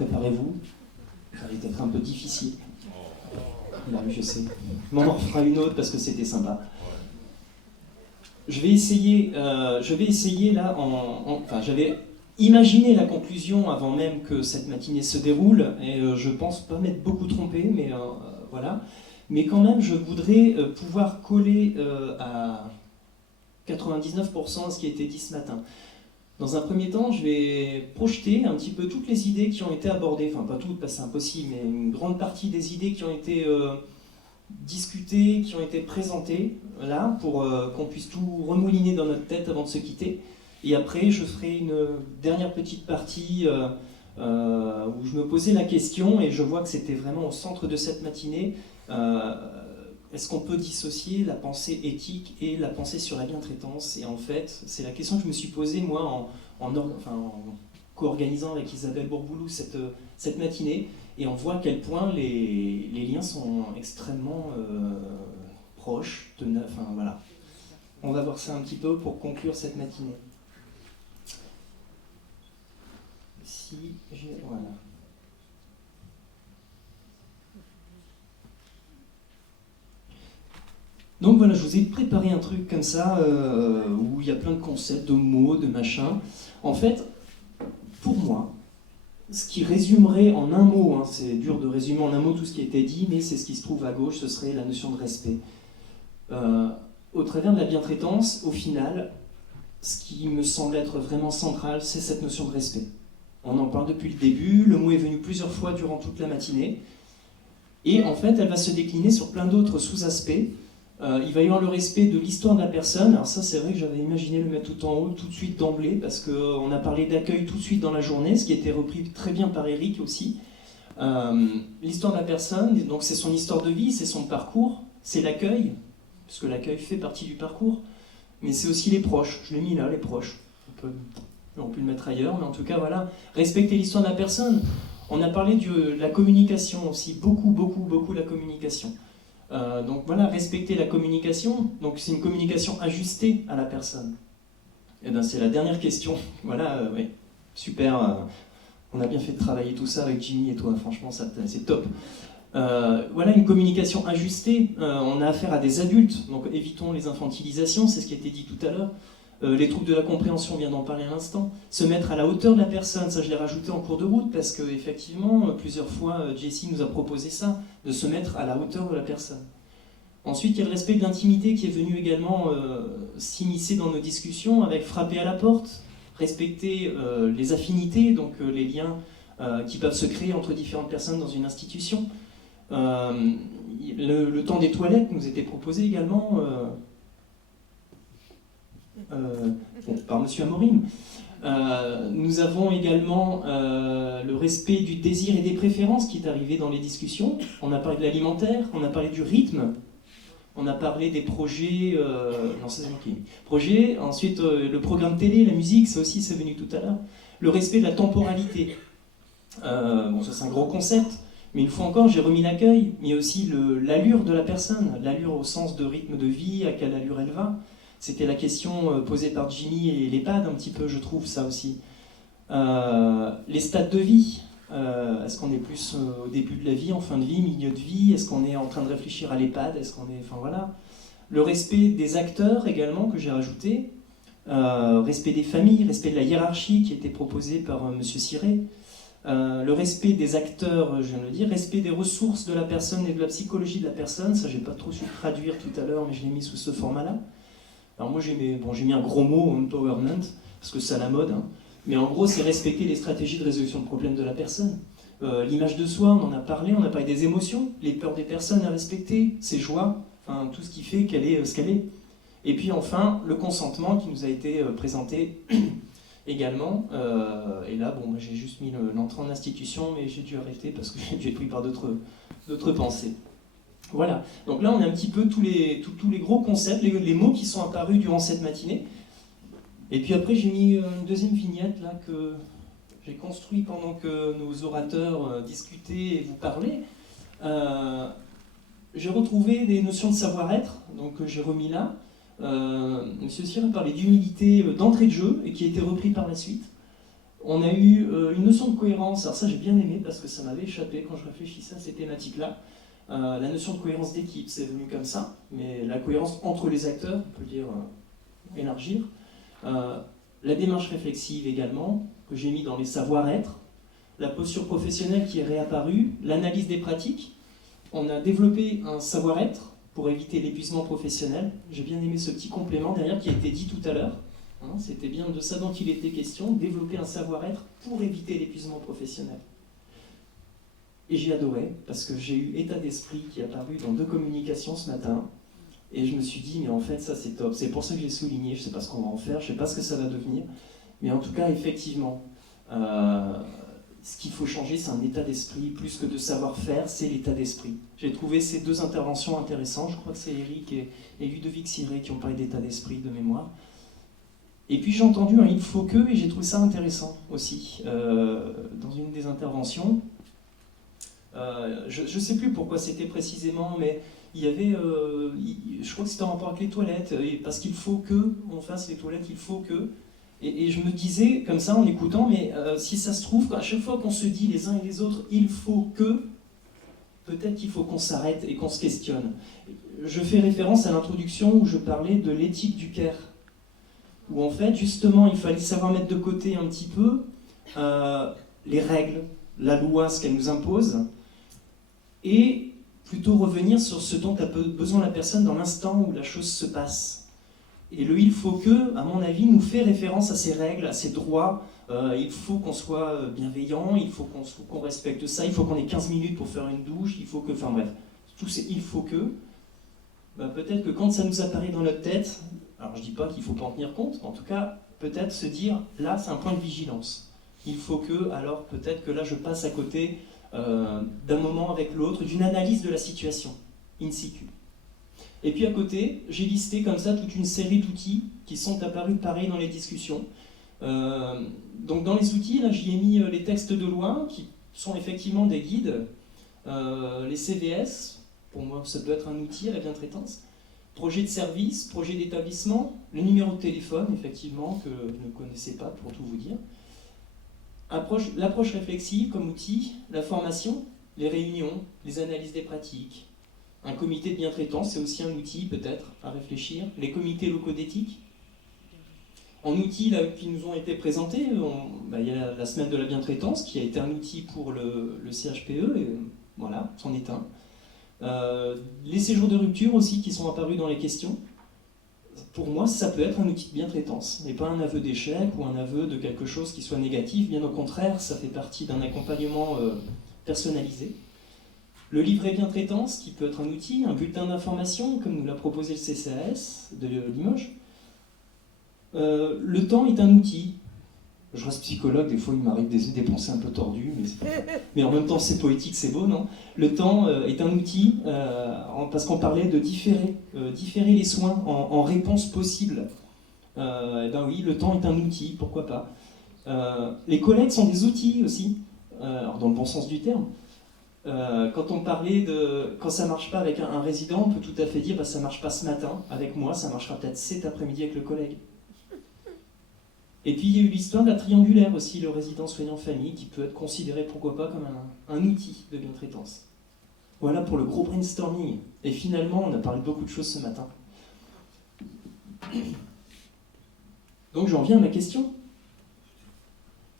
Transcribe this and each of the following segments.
préparez-vous, ça va être un peu difficile. Là, je sais. Mais on en refera une autre parce que c'était sympa. Je vais essayer là, enfin, j'avais imaginé la conclusion avant même que cette matinée se déroule, et je pense pas m'être beaucoup trompé, mais voilà. Mais quand même, je voudrais pouvoir coller à 99% à ce qui a été dit ce matin. Dans un premier temps, je vais projeter un petit peu toutes les idées qui ont été abordées, enfin pas toutes parce que c'est impossible, mais une grande partie des idées qui ont été discutées, qui ont été présentées, là, pour qu'on puisse tout remouliner dans notre tête avant de se quitter. Et après, je ferai une dernière petite partie où je me posais la question, et je vois que c'était vraiment au centre de cette matinée, est-ce qu'on peut dissocier la pensée éthique et la pensée sur la bientraitance? Et en fait, c'est la question que je me suis posée, moi, en co-organisant avec Isabelle Bourboulou cette matinée, et on voit à quel point les liens sont extrêmement proches. Enfin, voilà. On va voir ça un petit peu pour conclure cette matinée. Voilà. Donc voilà, je vous ai préparé un truc comme ça, où il y a plein de concepts, de mots, de machins. En fait, pour moi, ce qui résumerait en un mot, hein, c'est dur de résumer en un mot tout ce qui a été dit, mais c'est ce qui se trouve à gauche, ce serait la notion de respect. Au travers de la bientraitance, au final, ce qui me semble être vraiment central, c'est cette notion de respect. On en parle depuis le début, le mot est venu plusieurs fois durant toute la matinée, et en fait, elle va se décliner sur plein d'autres sous-aspects. Il va y avoir le respect de l'histoire de la personne. Alors ça, c'est vrai que j'avais imaginé le mettre tout en haut, tout de suite d'emblée, parce qu'on a parlé d'accueil tout de suite dans la journée, ce qui a été repris très bien par Eric aussi. L'histoire de la personne, donc c'est son histoire de vie, c'est son parcours, c'est l'accueil, parce que l'accueil fait partie du parcours, mais c'est aussi les proches. Je l'ai mis là, les proches. On peut le mettre ailleurs, mais en tout cas, voilà. Respecter l'histoire de la personne. On a parlé de la communication aussi, beaucoup la communication. Donc voilà, respecter la communication, donc c'est une communication ajustée à la personne. Et bien c'est la dernière question, voilà, ouais, super, on a bien fait de travailler tout ça avec Jimmy et toi, franchement c'est top. Voilà, une communication ajustée, on a affaire à des adultes, donc évitons les infantilisations, c'est ce qui a été dit tout à l'heure. Les troubles de la compréhension, on vient d'en parler à l'instant. Se mettre à la hauteur de la personne, ça je l'ai rajouté en cours de route parce que effectivement, plusieurs fois, Jessie nous a proposé ça, de se mettre à la hauteur de la personne. Ensuite, il y a le respect de l'intimité qui est venu également s'immiscer dans nos discussions avec frapper à la porte, respecter les affinités, donc les liens qui peuvent se créer entre différentes personnes dans une institution. Le temps des toilettes nous était proposé également par Monsieur Amorim. Nous avons également le respect du désir et des préférences qui est arrivé dans les discussions. On a parlé de l'alimentaire, on a parlé du rythme, on a parlé des projets, non c'est moi qui ai mis. Projets, ensuite le programme télé, la musique, ça aussi c'est venu tout à l'heure. Le respect de la temporalité. Bon, ça c'est un gros concept, mais une fois encore j'ai remis l'accueil, mais aussi l'allure de la personne, l'allure au sens de rythme de vie, à quelle allure elle va. C'était la question posée par Jimmy et l'EHPAD, un petit peu, je trouve, ça aussi. Les stades de vie. Est-ce qu'on est plus au début de la vie, en fin de vie, milieu de vie? Est-ce qu'on est en train de réfléchir à l'EHPAD? Est-ce qu'on est... Enfin, voilà. Le respect des acteurs, également, que j'ai rajouté. Respect des familles, respect de la hiérarchie, qui a été proposé par M. Ciré. Le respect des acteurs, je viens de le dire. Respect des ressources de la personne et de la psychologie de la personne. Ça, j'ai pas trop su traduire tout à l'heure, mais je l'ai mis sous ce format-là. Alors moi j'ai mis un gros mot, empowerment, parce que c'est à la mode, hein. Mais en gros c'est respecter les stratégies de résolution de problèmes de la personne. L'image de soi, on en a parlé des émotions, les peurs des personnes à respecter, ses joies, enfin tout ce qui fait qu'elle est ce qu'elle est. Et puis enfin le consentement qui nous a été présenté également. Et là bon, j'ai juste mis l'entrée en institution, mais j'ai dû arrêter parce que j'ai dû être pris par d'autres pensées. Voilà, donc là on a un petit peu tous les gros concepts, les mots qui sont apparus durant cette matinée. Et puis après j'ai mis une deuxième vignette là que j'ai construite pendant que nos orateurs discutaient et vous parlaient. J'ai retrouvé des notions de savoir-être, donc j'ai remis là. Monsieur Cyr a parlé d'humilité d'entrée de jeu et qui a été repris par la suite. On a eu une notion de cohérence, alors ça j'ai bien aimé parce que ça m'avait échappé quand je réfléchissais à ces thématiques-là. La notion de cohérence d'équipe, c'est venu comme ça, mais la cohérence entre les acteurs, on peut dire élargir. La démarche réflexive également, que j'ai mis dans les savoir-être. La posture professionnelle qui est réapparue, l'analyse des pratiques. On a développé un savoir-être pour éviter l'épuisement professionnel. J'ai bien aimé ce petit complément derrière qui a été dit tout à l'heure. C'était bien de ça dont il était question, développer un savoir-être pour éviter l'épuisement professionnel. Et j'ai adoré, parce que j'ai eu état d'esprit qui est apparu dans 2 communications ce matin, et je me suis dit, mais en fait, ça c'est top. C'est pour ça que j'ai souligné, je ne sais pas ce qu'on va en faire, je ne sais pas ce que ça va devenir, mais en tout cas, effectivement, ce qu'il faut changer, c'est un état d'esprit, plus que de savoir-faire, c'est l'état d'esprit. J'ai trouvé ces 2 interventions intéressantes, je crois que c'est Eric et Ludovic Siré qui ont parlé d'état d'esprit de mémoire. Et puis j'ai entendu un « il faut que » et j'ai trouvé ça intéressant aussi, dans une des interventions. Je ne sais plus pourquoi c'était précisément, mais il y avait, je crois que c'était en rapport avec les toilettes, parce qu'il faut que on fasse les toilettes, il faut que. Et je me disais, comme ça, en écoutant, mais si ça se trouve, à chaque fois qu'on se dit les uns et les autres, il faut que, peut-être qu'il faut qu'on s'arrête et qu'on se questionne. Je fais référence à l'introduction où je parlais de l'éthique du care, où en fait, justement, il fallait savoir mettre de côté un petit peu les règles, la loi, ce qu'elle nous impose, et plutôt revenir sur ce dont a besoin la personne dans l'instant où la chose se passe. Et le « il faut que », à mon avis, nous fait référence à ces règles, à ces droits. Il faut qu'on soit bienveillant, il faut qu'on respecte ça, il faut qu'on ait 15 minutes pour faire une douche, il faut que... Enfin bref, tous ces « il faut que », peut-être que quand ça nous apparaît dans notre tête, alors je ne dis pas qu'il ne faut pas en tenir compte, mais en tout cas, peut-être se dire, là, c'est un point de vigilance. Il faut que, alors peut-être que là, je passe à côté d'un moment avec l'autre, d'une analyse de la situation, in situ. Et puis à côté, j'ai listé comme ça toute une série d'outils qui sont apparus pareil dans les discussions. Donc dans les outils, là, j'y ai mis les textes de loi qui sont effectivement des guides, les CVS, pour moi ça peut être un outil à la bientraitance, projet de service, projet d'établissement, le numéro de téléphone, effectivement, que je ne connaissais pas pour tout vous dire. L'approche réflexive comme outil, la formation, les réunions, les analyses des pratiques. Un comité de bientraitance, c'est aussi un outil peut-être à réfléchir. Les comités locaux d'éthique. En outils là, qui nous ont été présentés, il y a la semaine de la bientraitance qui a été un outil pour le CHPE, et voilà, c'en est un. Les séjours de rupture aussi qui sont apparus dans les questions. Pour moi, ça peut être un outil de bientraitance, et pas un aveu d'échec ou un aveu de quelque chose qui soit négatif. Bien au contraire, ça fait partie d'un accompagnement personnalisé. Le livret bientraitance, qui peut être un outil, un bulletin d'information, comme nous l'a proposé le CCAS de Limoges. Le temps est un outil. Je reste psychologue, des fois il m'arrive des pensées un peu tordues, mais en même temps c'est poétique, c'est beau, non? Le temps est un outil, parce qu'on parlait de différer les soins en réponse possible. Ben oui, le temps est un outil, pourquoi pas. Les collègues sont des outils aussi, alors dans le bon sens du terme. Quand on parlait de... Quand ça marche pas avec un résident, on peut tout à fait dire ça marche pas ce matin avec moi, ça marchera peut-être cet après-midi avec le collègue. Et puis il y a eu l'histoire de la triangulaire aussi, le résident soignant famille, qui peut être considéré pourquoi pas comme un outil de bientraitance. Voilà pour le gros brainstorming. Et finalement, on a parlé de beaucoup de choses ce matin. Donc j'en viens à ma question.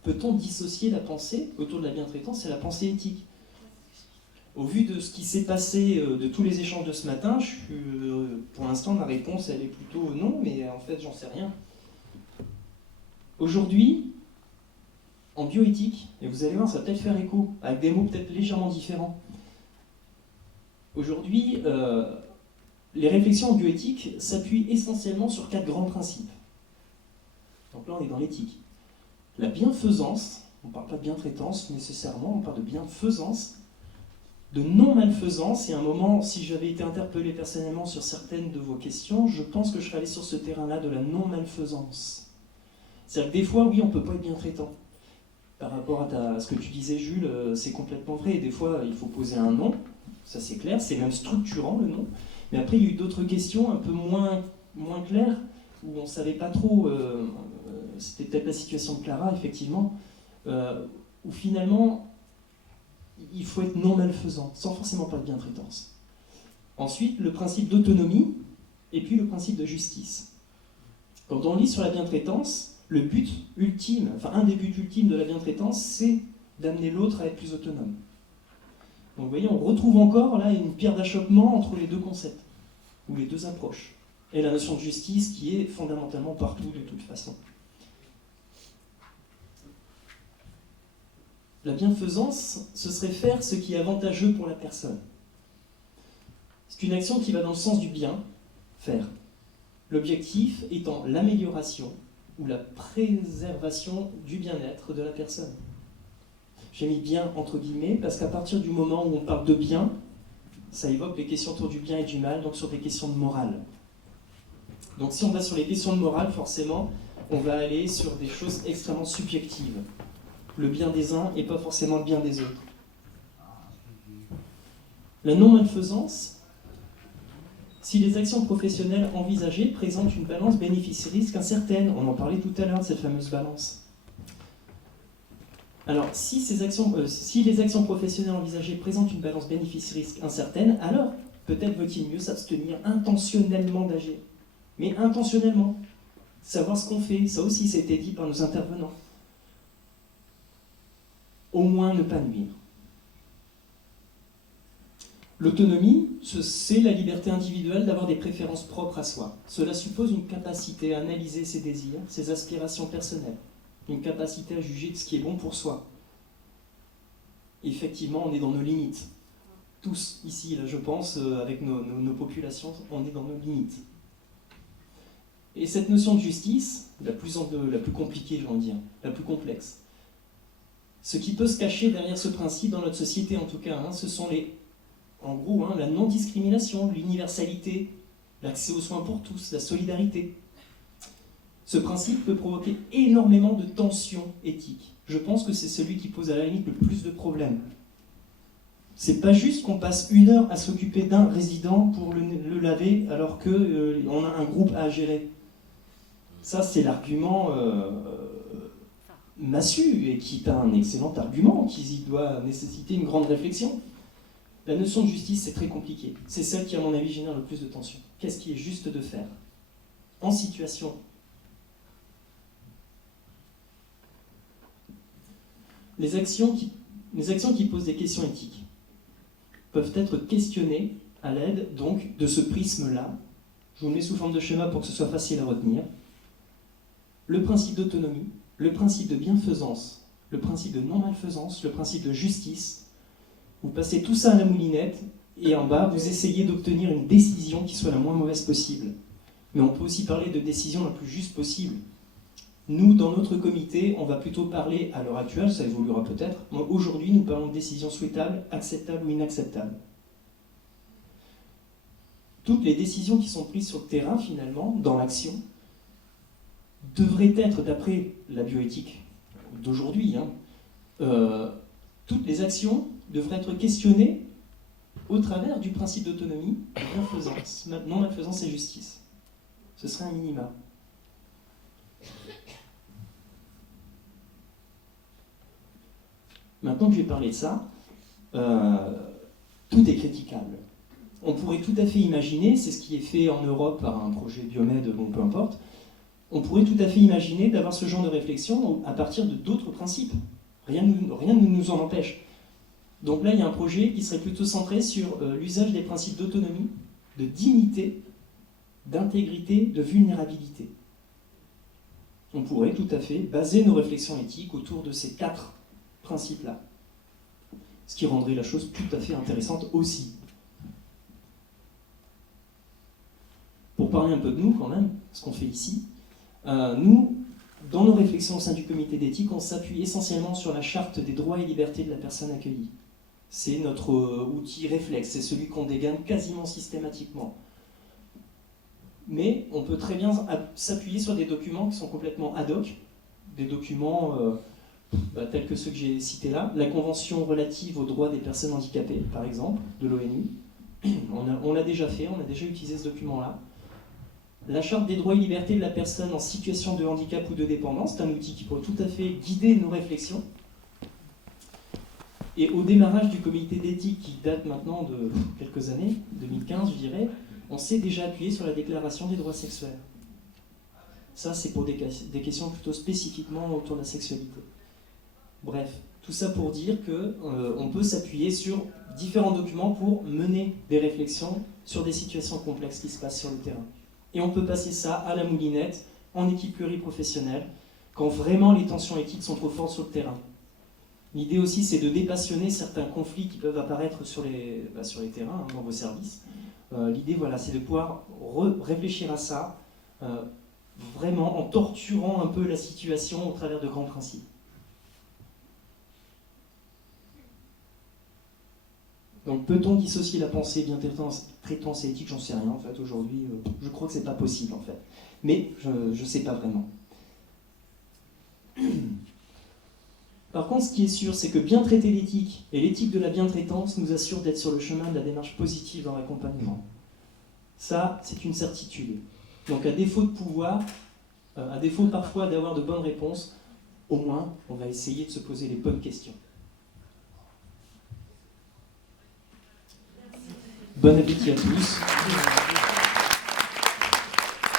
Peut-on dissocier la pensée autour de la bientraitance et la pensée éthique ? Au vu de ce qui s'est passé, de tous les échanges de ce matin, pour l'instant, ma réponse, elle est plutôt non, mais en fait, j'en sais rien. Aujourd'hui, en bioéthique, et vous allez voir, ça va peut-être faire écho, avec des mots peut-être légèrement différents. Aujourd'hui, les réflexions en bioéthique s'appuient essentiellement sur 4 grands principes. Donc là, on est dans l'éthique. La bienfaisance, on ne parle pas de bientraitance nécessairement, on parle de bienfaisance, de non-malfaisance, et à un moment, si j'avais été interpellé personnellement sur certaines de vos questions, je pense que je serais allé sur ce terrain-là de la non-malfaisance. C'est-à-dire que des fois, oui, on ne peut pas être bientraitant. Par rapport à ce que tu disais, Jules, c'est complètement vrai. Et des fois, il faut poser un nom, ça c'est clair, c'est même structurant le nom. Mais après, il y a eu d'autres questions un peu moins claires, où on ne savait pas trop, c'était peut-être la situation de Clara, effectivement. où finalement, il faut être non malfaisant, sans forcément parler de bientraitance. Ensuite, le principe d'autonomie, et puis le principe de justice. Quand on lit sur la bientraitance, le but ultime, enfin un des buts ultimes de la bientraitance, c'est d'amener l'autre à être plus autonome. Donc vous voyez, on retrouve encore là une pierre d'achoppement entre les deux concepts, ou les deux approches. Et la notion de justice qui est fondamentalement partout de toute façon. La bienfaisance, ce serait faire ce qui est avantageux pour la personne. C'est une action qui va dans le sens du bien, faire. L'objectif étant l'amélioration ou la préservation du bien-être de la personne. J'ai mis bien entre guillemets parce qu'à partir du moment où on parle de bien, ça évoque les questions autour du bien et du mal, donc sur des questions de morale. Donc si on va sur les questions de morale, forcément, on va aller sur des choses extrêmement subjectives. Le bien des uns et pas forcément le bien des autres. La non-malfaisance, si les actions professionnelles envisagées présentent une balance bénéfice-risque incertaine, on en parlait tout à l'heure de cette fameuse balance. Alors, si les actions professionnelles envisagées présentent une balance bénéfice-risque incertaine, alors peut-être vaut-il mieux s'abstenir intentionnellement d'agir. Mais intentionnellement, savoir ce qu'on fait, ça aussi ça a été dit par nos intervenants. Au moins ne pas nuire. L'autonomie, c'est la liberté individuelle d'avoir des préférences propres à soi. Cela suppose une capacité à analyser ses désirs, ses aspirations personnelles, une capacité à juger de ce qui est bon pour soi. Effectivement, on est dans nos limites. Tous, ici, là, je pense, avec nos populations, on est dans nos limites. Et cette notion de justice, la plus compliquée, j'ai envie de dire, la plus complexe, ce qui peut se cacher derrière ce principe dans notre société, en tout cas, ce sont en gros, la non-discrimination, l'universalité, l'accès aux soins pour tous, la solidarité. Ce principe peut provoquer énormément de tensions éthiques. Je pense que c'est celui qui pose à la limite le plus de problèmes. C'est pas juste qu'on passe 1 heure à s'occuper d'un résident pour le laver alors qu'on a un groupe à gérer. Ça, c'est l'argument massu et qui est un excellent argument, qui doit nécessiter une grande réflexion. La notion de justice, c'est très compliqué. C'est celle qui, à mon avis, génère le plus de tension. Qu'est-ce qui est juste de faire en situation? Les actions qui posent des questions éthiques peuvent être questionnées à l'aide, donc, de ce prisme-là. Je vous le mets sous forme de schéma pour que ce soit facile à retenir. Le principe d'autonomie, le principe de bienfaisance, le principe de non-malfaisance, le principe de justice. Vous passez tout ça à la moulinette, et en bas, vous essayez d'obtenir une décision qui soit la moins mauvaise possible. Mais on peut aussi parler de décision la plus juste possible. Nous, dans notre comité, on va plutôt parler, à l'heure actuelle, ça évoluera peut-être, mais aujourd'hui, nous parlons de décisions souhaitables, acceptables ou inacceptables. Toutes les décisions qui sont prises sur le terrain, finalement, dans l'action, devraient être, d'après la bioéthique d'aujourd'hui, toutes les actions devraient être questionnées au travers du principe d'autonomie, de bienfaisance, non-malfaisance et justice. Ce serait un minima. Maintenant que j'ai parlé de ça, tout est critiquable. On pourrait tout à fait imaginer, c'est ce qui est fait en Europe par un projet Biomed, bon peu importe, on pourrait tout à fait imaginer d'avoir ce genre de réflexion à partir de d'autres principes. Rien ne nous en empêche. Donc là, il y a un projet qui serait plutôt centré sur l'usage des principes d'autonomie, de dignité, d'intégrité, de vulnérabilité. On pourrait tout à fait baser nos réflexions éthiques autour de ces 4 principes-là. Ce qui rendrait la chose tout à fait intéressante aussi. Pour parler un peu de nous quand même, ce qu'on fait ici, nous, dans nos réflexions au sein du comité d'éthique, on s'appuie essentiellement sur la charte des droits et libertés de la personne accueillie. C'est notre outil réflexe, c'est celui qu'on dégaine quasiment systématiquement. Mais on peut très bien s'appuyer sur des documents qui sont complètement ad hoc, des documents tels que ceux que j'ai cités là, la Convention relative aux droits des personnes handicapées, par exemple, de l'ONU. On l'a déjà fait, on a déjà utilisé ce document-là. La charte des droits et libertés de la personne en situation de handicap ou de dépendance, c'est un outil qui pourrait tout à fait guider nos réflexions. Et au démarrage du comité d'éthique, qui date maintenant de quelques années, 2015 je dirais, on s'est déjà appuyé sur la déclaration des droits sexuels. Ça, c'est pour des questions plutôt spécifiquement autour de la sexualité. Bref, tout ça pour dire qu'on peut s'appuyer sur différents documents pour mener des réflexions sur des situations complexes qui se passent sur le terrain. Et on peut passer ça à la moulinette, en équipe pluriprofessionnelle, quand vraiment les tensions éthiques sont trop fortes sur le terrain. L'idée aussi, c'est de dépassionner certains conflits qui peuvent apparaître sur les terrains, dans vos services. L'idée, voilà, c'est de pouvoir réfléchir à ça, vraiment en torturant un peu la situation au travers de grands principes. Donc peut-on dissocier la pensée bien-traitance et éthique? J'en sais rien en fait aujourd'hui, je crois que c'est pas possible en fait. Mais je sais pas vraiment. Par contre, ce qui est sûr, c'est que bien traiter l'éthique et l'éthique de la bien-traitance nous assure d'être sur le chemin de la démarche positive dans l'accompagnement. Ça, c'est une certitude. Donc à défaut de pouvoir, à défaut parfois d'avoir de bonnes réponses, au moins on va essayer de se poser les bonnes questions. Bon appétit à tous.